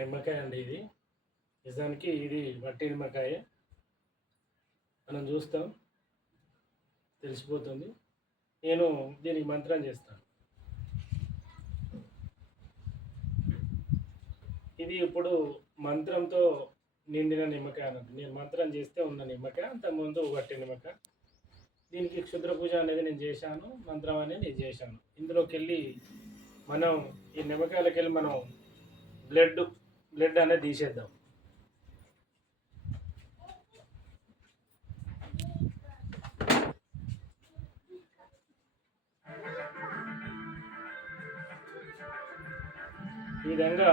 నిమ్మకాయ అండి ఇది. నిజానికి ఇది వట్టి నిమ్మకాయ. మనం చూస్తాం, తెలిసిపోతుంది. నేను దీనికి మంత్రం చేస్తాను. ఇది ఇప్పుడు మంత్రంతో నిండిన నిమ్మకాయ అన్నట్టు. నేను మంత్రం చేస్తే ఉన్న నిమ్మకాయ, అంతకుముందు వట్టి నిమ్మకాయ. దీనికి క్షుద్ర పూజ అనేది నేను చేశాను, మంత్రం అనేది నేను చేశాను. ఇందులోకి వెళ్ళి మనం ఈ నిమ్మకాయలకి వెళ్ళి మనం బ్లడ్ అనేది తీసేద్దాం. ఈ విధంగా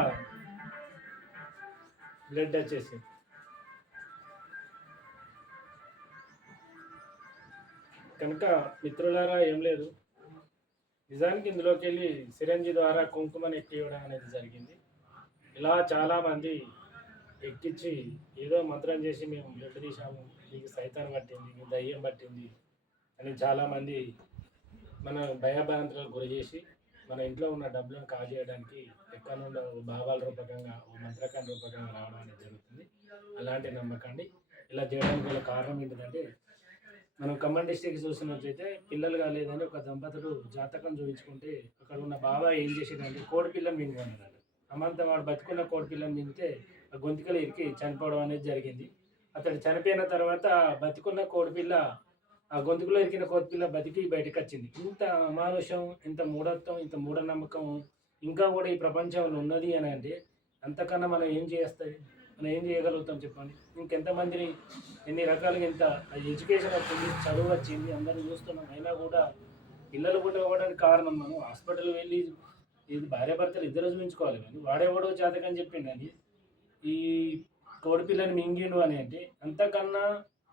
బ్లడ్ వచ్చేసి కనుక మిత్రులారా ఏం లేదు, నిజానికి ఇందులోకి వెళ్ళి సిరంజి ద్వారా కుంకుమని ఎక్కివ్వడం అనేది జరిగింది. ఇలా చాలామంది ఎక్కించి ఏదో మంత్రం చేసి మేము బ్లడ్ తీసాము, మీకు సైతాన్ పట్టింది, మీకు దయ్యం పట్టింది అని చాలామంది మన భయభ్రాంతులకు గురి చేసి మన ఇంట్లో ఉన్న డబ్బులను కాజేయడానికి ఎక్కడ నుండి భావాల రూపకంగా మంత్రకాల రూపకంగా రావడం అనేది జరుగుతుంది. అలాంటి నమ్మకండి. ఇలా చేయడానికి గల కారణం ఏంటంటే, మనం ఖమ్మం డిస్టిక్ చూసినట్లయితే పిల్లలు కాలేదని ఒక దంపతులు జాతకం చూపించుకుంటే అక్కడ ఉన్న బాబా ఏం చేసేదంటే కోడి పిల్లని మింగుకున్నాడు. అమంతా వాడు బతుకున్న కోడి పిల్లని మింగితే ఆ గొంతుకలు ఇరికి చనిపోవడం అనేది జరిగింది. అతడు చనిపోయిన తర్వాత బతుకున్న కోడిపిల్ల ఆ గొంతుకులో ఇరికిన కోడిపిల్ల బతికి బయటకు వచ్చింది. ఇంత అమానుషం, ఇంత మూఢత్వం, ఇంత మూఢనమ్మకం ఇంకా కూడా ఈ ప్రపంచంలో ఉన్నది అని అంటే అంతకన్నా మనం ఏం చేస్తుంది, మనం ఏం చేయగలుగుతాం చెప్పండి? ఇంకెంతమందిని ఎన్ని రకాలుగా ఇంత ఎడ్యుకేషన్ వచ్చింది, చదువు వచ్చింది, అందరూ చూస్తున్నాం. అయినా కూడా పిల్లలు పుట్టకపోవడానికి కారణం మనం హాస్పిటల్ వెళ్ళి ఇది భార్యాభర్తలు ఇద్దరు చూపించుకోవాలి. కానీ వాడేవాడో జాతకని చెప్పిండని ఈ కోడిపిల్లని మింగిండు అని అంటే అంతకన్నా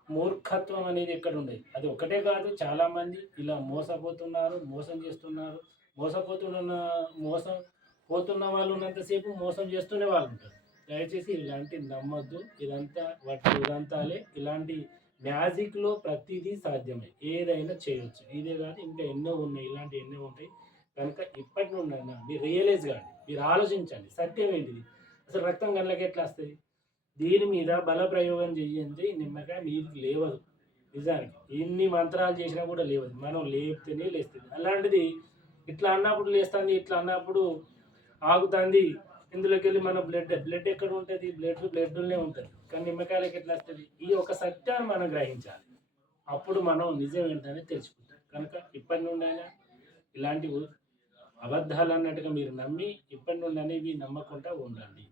మూర్ఖత్వం అనేది ఎక్కడ ఉండేది. అది ఒకటే కాదు, చాలామంది ఇలా మోసపోతున్నారు, మోసం చేస్తున్నారు. మోసం పోతున్న వాళ్ళు ఉన్నంతసేపు మోసం చేస్తూనే వాళ్ళు ఉంటారు. దయచేసి ఇలాంటి నమ్మొద్దు. ఇదంతా వాటి ఉదంతాలే. ఇలాంటి మ్యాజిక్లో ప్రతిదీ సాధ్యమే, ఏదైనా చేయొచ్చు. ఇదే కాదు, ఇంకా ఎన్నో ఉన్నాయి, ఇలాంటి ఎన్నో ఉంటాయి. కనుక ఇప్పటి నుండి మీరు రియలైజ్ కాండి, మీరు ఆలోచించండి. సత్యం ఏంటిది? అసలు రక్తం కళ్ళకి ఎట్లా వస్తుంది? దీని మీద బల ప్రయోగం చేయండి, నిమ్మకాయ మీకు లేవదు. నిజానికి ఎన్ని మంత్రాలు చేసినా కూడా లేవదు. మనం లేపితేనే లేస్తుంది. అలాంటిది ఇట్లా అన్నప్పుడు లేస్తుంది, ఇట్లా అన్నప్పుడు ఆగుతుంది. ఇందులోకి వెళ్ళి మన బ్లడ్ ఎక్కడ ఉంటుంది? బ్లడ్లోనే ఉంటుంది. కానీ నిమ్మకాయలకి ఎట్లా వస్తుంది? ఈ ఒక సత్యాన్ని మనం గ్రహించాలి. అప్పుడు మనం నిజం ఏంటనే తెలుసుకుంటాం. కనుక ఇప్పటి నుండైనా ఇలాంటి అబద్ధాలు అన్నట్టుగా మీరు నమ్మి ఇప్పటి నుండి అనేవి నమ్మకుండా ఉండండి.